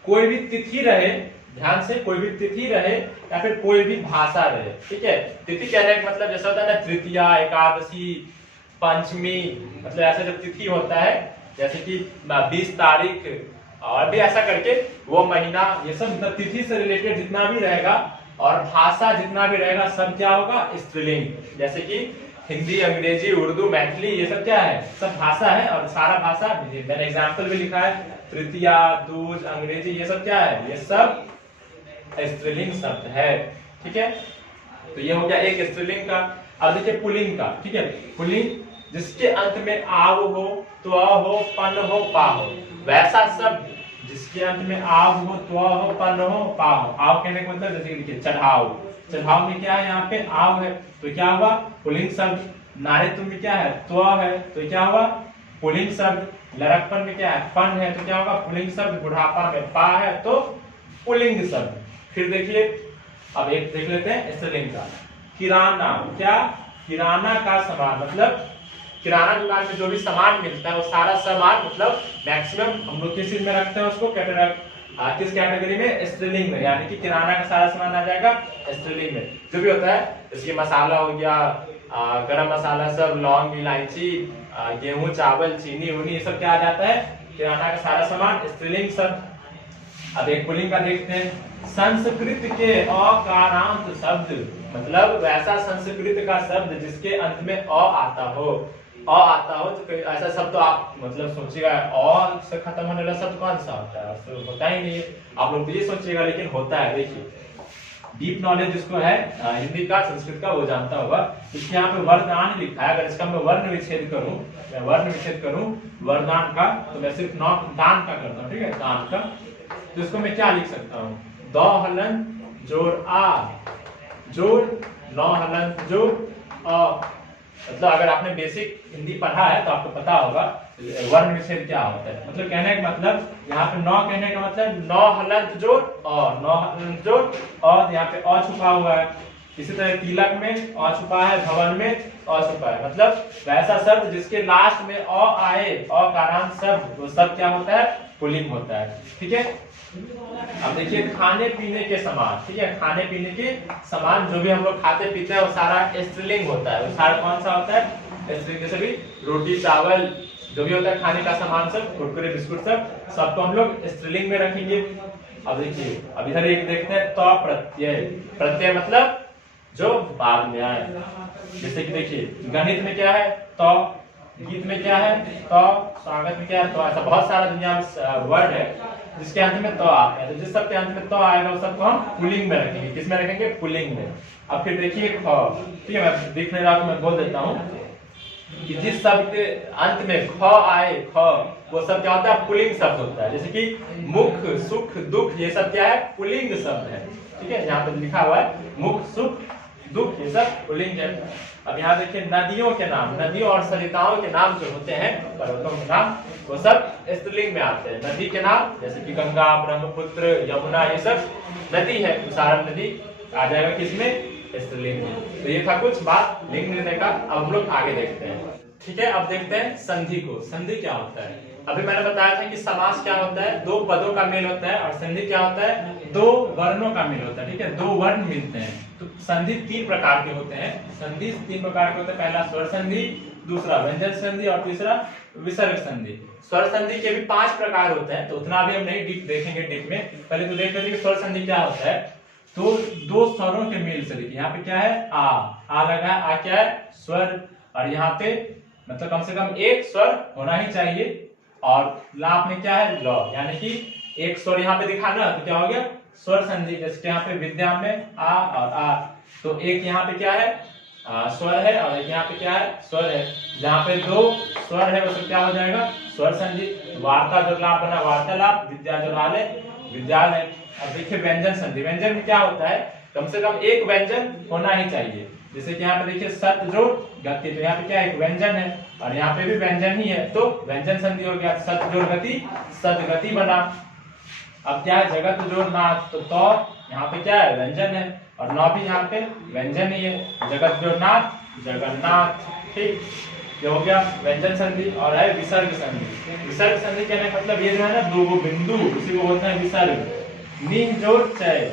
कोई भी तिथि रहे, ध्यान से, कोई भी तिथि रहे या फिर कोई भी भाषा रहे। ठीक है, तिथि कहने का मतलब जैसा होता है ना, तृतीया, एकादशी, पंचमी, मतलब ऐसा जब तिथि होता है, जैसे कि 20 तारीख और भी ऐसा करके वो महीना, ये सब मतलब तिथि से रिलेटेड जितना भी रहेगा और भाषा जितना भी रहेगा सब क्या होगा, स्त्रीलिंग। जैसे कि हिंदी, अंग्रेजी, उर्दू, मैथिली, ये सब क्या है, सब भाषा है। और सारा भाषा, मैंने एग्जाम्पल भी लिखा है, तृतीया, दूज, अंग्रेजी, ये सब क्या है, ये सब स्त्रीलिंग शब्द है। ठीक है, तो ये हो गया एक स्त्रीलिंग का। अब देखिए पुल्लिंग का। ठीक है, पुल्लिंग जिसके अंत में आव हो, त्व हो, पन हो, पा हो। वैसा शब्द जिसके अंत में आव हो, त्व हो, पन हो, पा हो। आव कहने का मतलब जैसे देखिए चढ़ाव, चढ़ाव में क्या है, यहाँ पे आव है तो क्या हुआ, पुल्लिंग शब्द। नारित्व में क्या है, त्व है तो क्या हुआ, पुल्लिंग शब्द। लड़कपन में क्या है, पन है तो क्या होगा, पुल्लिंग शब्द। बुढ़ापा में पा है तो पुल्लिंग शब्द। फिर देखिए अब एक देख लेते हैं स्त्रीलिंग का। किराना, क्या, किराना का सामान, मतलब किराना दुकान में जो भी सामान मिलता है वो सारा सामान, मतलब मैक्सिमम हम लोग किस चीज में रखते हैं उसको, किस कैटेगरी में, स्त्रीलिंग में। यानी कि किराना का सारा सामान आ जाएगा स्त्रीलिंग में। जो भी होता है जैसे मसाला हो गया, गरम मसाला सब, लौंग, इलायची, गेहूं, चावल, चीनी उनी, ये सब क्या आ जाता है, किराना का सारा सामान, स्त्रीलिंग शब्द। अब एक पुल्लिंग का देखते हैं। संस्कृत के अकारांत शब्द, मतलब वैसा संस्कृत का शब्द जिसके अंत में अ आता हो, अ आता हो। तो ऐसा शब्द तो आप मतलब सोचिएगा अ से खत्म होने वाला शब्द कौन सा होता है, तो होता ही नहीं है। आप लोग ये सोचिएगा, लेकिन होता है। देखिए डीप नॉलेज जिसको है हिंदी का, संस्कृत का, वो जानता होगा। इसके यहाँ पे वरदान लिखा है। अगर इसका मैं वर्ण विच्छेद करूं, मैं वर्ण विच्छेद करूं वरदान का, तो मैं सिर्फ दान का करता हूँ, ठीक है, दान का। तो इसको मैं क्या लिख सकता हूँ, द हलन जोड़ आ जोड़ नौ हलन जोड़ अ। मतलब अगर आपने बेसिक हिंदी पढ़ा है तो आपको पता होगा वर्ण विच्छेद क्या होता है। मतलब कहने का मतलब, यहाँ पे नौ कहने का मतलब नौ हलंत जोड़ अ, नौ हलंत जोड़ अ, यहाँ पे अ छुपा हुआ है। इसी तरह तिलक में अ छुपा है, भवन में अ छुपा है। मतलब वैसा शब्द जिसके लास्ट में अ आए, अकारांत शब्द, वो शब्द क्या होता है, पुल्लिंग होता है। ठीक है, अब देखिए खाने पीने के सामान, ठीक है, खाने पीने के सामान जो भी हम लोग खाते पीते हैं वो सारा स्त्रीलिंग होता है। वो सारा कौन सा होता है, स्त्रीलिंग। जैसे भी रोटी, चावल, जो भी होता है खाने का सामान सब, कुरकुरे, बिस्कुट सब, सबको हम लोग स्त्रीलिंग में रखेंगे। अब देखिए, अब इधर एक देखते हैं तो प्रत्यय। प्रत्यय मतलब जो बाद में आए। जैसे कि देखिए गणित में क्या है, तो, गीत में क्या है, तो, स्वागत में क्या है, तो। ऐसा बहुत सारा दुनिया में वर्ड है जिसके अंत में तो आते हैं। तो जिस सब के अंत में तो आएगा उस सबको हम पुल्लिंग में रखेंगे। किस में रखेंगे, पुल्लिंग में। अब फिर देखिए ख, ठीक है, मैं दिख नहीं रहा तो मैं बोल देता हूँ कि जिस शब्द के अंत में ख आए, ख, वो सब क्या होता है, पुल्लिंग शब्द होता है। जैसे कि मुख, सुख, दुख, ये सब क्या है, पुल्लिंग शब्द है। ठीक है, यहाँ पे लिखा हुआ है मुख, सुख, दुख, ये सब पुल्लिंग है। अब यहाँ देखिए नदियों के नाम, नदियों और सरिताओं के नाम जो होते हैं, पर्वतों के नाम, वो सब स्त्रीलिंग में आते हैं। नदी के नाम जैसे कि गंगा, ब्रह्मपुत्र, यमुना, ये सब नदी है। सारण नदी आ जाएगा किसमें, स्त्रीलिंग में। तो ये था कुछ बात लिंग निर्णय का। अब हम लोग आगे देखते हैं। ठीक है, अब देखते हैं संधि को। संधि क्या होता है, अभी मैंने बताया था कि समास क्या होता है, दो पदों का मेल होता है। और संधि क्या होता है, दो वर्णों का मेल होता है। ठीक है, दो वर्ण मिलते हैं। तो संधि तीन प्रकार के होते हैं। संधि तीन प्रकार के होते हैं। पहला स्वर संधि, दूसरा व्यंजन संधि और तीसरा विसर्ग संधि। स्वर संधि के भी 5 प्रकार होते हैं, तो उतना भी हम नहीं डीप देखेंगे डीप में। पहले तो देख लेते हैं कि स्वर संधि क्या होता है। तो दो स्वरों के मेल से, देखिए यहाँ पे क्या है, आ लगा है, आ क्या है, स्वर। और यहाँ पे मतलब कम से कम एक स्वर होना ही चाहिए। और लाप में क्या है, ल, यानी कि एक स्वर यहाँ पे दिखा ना, तो क्या हो गया, स्वर संधि। जैसे यहाँ पे विद्या में आ और आ, तो एक यहाँ पे क्या है, स्वर है, और एक यहाँ पे क्या है, स्वर है। जहाँ पे दो स्वर है उसमें क्या हो जाएगा, स्वर संधि। वार्ता जो लाप बना, वार्तालाप। विद्या जो लाल है, विद्यालय। अब देखिए व्यंजन संधि। व्यंजन में क्या होता है, कम से कम एक व्यंजन होना ही चाहिए। जैसे कि यहाँ पे देखिए सत जोड़ गति, तो यहाँ पे क्या है, एक व्यंजन है, और यहाँ पे भी व्यंजन ही है, तो व्यंजन संधि हो गया। सत जोड़ गति, सदगति बना। अब क्या है, जगत जोड़ नाथ, तो यहाँ पे क्या है, व्यंजन है, और नौ भी यहाँ पे व्यंजन ही है। जगत जोड़ नाथ, जगन्नाथ। ठीक, ये हो गया व्यंजन संधि। और है विसर्ग संधि। विसर्ग संधि कहने का मतलब ये जो है ना, दो बिंदु, उसी को बोलते हैं विसर्ग। नीम जोड़ चय,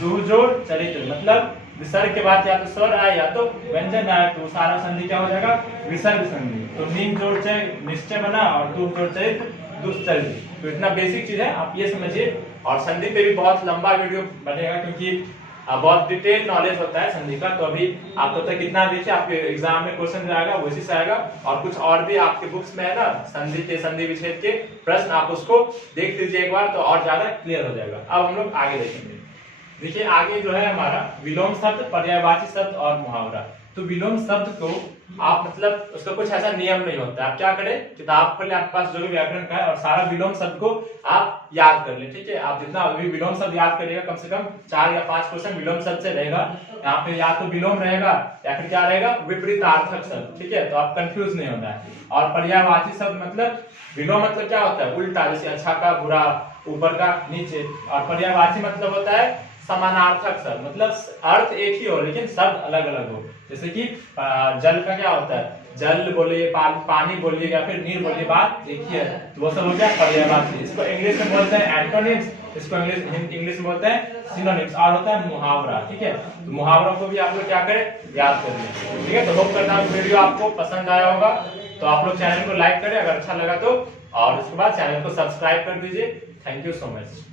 दू जोड़ चरित्र। मतलब विसर्ग के बाद या तो स्वर आए या तो व्यंजन आए, तो सारा संधि क्या हो जाएगा, विसर्ग संधि। तो नीम जोड़ चय निश्चय बना, और दू जोड़ चरित्र दुश्चरित्र। तो इतना बेसिक चीज है, आप ये समझिए। और संधि पे भी बहुत लंबा वीडियो बनेगा, क्योंकि बहुत डिटेल नॉलेज होता है संधि का। तो अभी आप तब तक कितना देखिए, आपके एग्जाम में क्वेश्चन जो आएगा वैसे से आएगा। और कुछ और भी आपके बुक्स में है ना, संधि के, संधि विच्छेद के प्रश्न, आप उसको देख लीजिए एक बार, तो और ज्यादा क्लियर हो जाएगा। अब हम लोग आगे देखेंगे। देखिए आगे जो है हमारा विलोम शब्द, पर्यायवाची शब्द और मुहावरा। तो विलोम शब्द को आप मतलब उसका कुछ ऐसा नियम नहीं होता। आप क्या करें, किताब खोलें, आपके पास जो भी व्याकरण का है और सारा विलोम शब्द को आप याद कर लें। ठीक है, आप जितना भी विलोम शब्द याद करिएगा, कम से कम 4 या 5 क्वेश्चन विलोम शब्द से रहेगा। यहाँ पे या तो विलोम रहेगा या फिर क्या रहेगा, विपरीतार्थक शब्द। ठीक है, तो आप कंफ्यूज नहीं होना है। और पर्यायवाची शब्द मतलब विलोम मतलब क्या होता है, उल्टा, जैसे अच्छा का बुरा, ऊपर का नीचे। और पर्यायवाची मतलब होता है समानार्थक शब्द, मतलब अर्थ एक ही हो लेकिन शब्द अलग अलग हो। जैसे कि जल का क्या होता है, जल बोलिए, पानी बोलिए या फिर नीर बोलिए, बात एक ही है। तो वो सब हो गया पर्यायवाची। इसको इंग्लिश में बोलते हैं एंटोनिम्स, इसको इंग्लिश में बोलते हैं सिनोनिम्स। और होता है मुहावरा। ठीक है, तो मुहावरों को भी आप लोग क्या करें, याद कर लें। ठीक है, तो होप करता हूं वीडियो आपको पसंद आया होगा। तो आप लोग चैनल को लाइक करें अगर अच्छा लगा तो, और उसके बाद चैनल को सब्सक्राइब कर दीजिए। Thank you so much.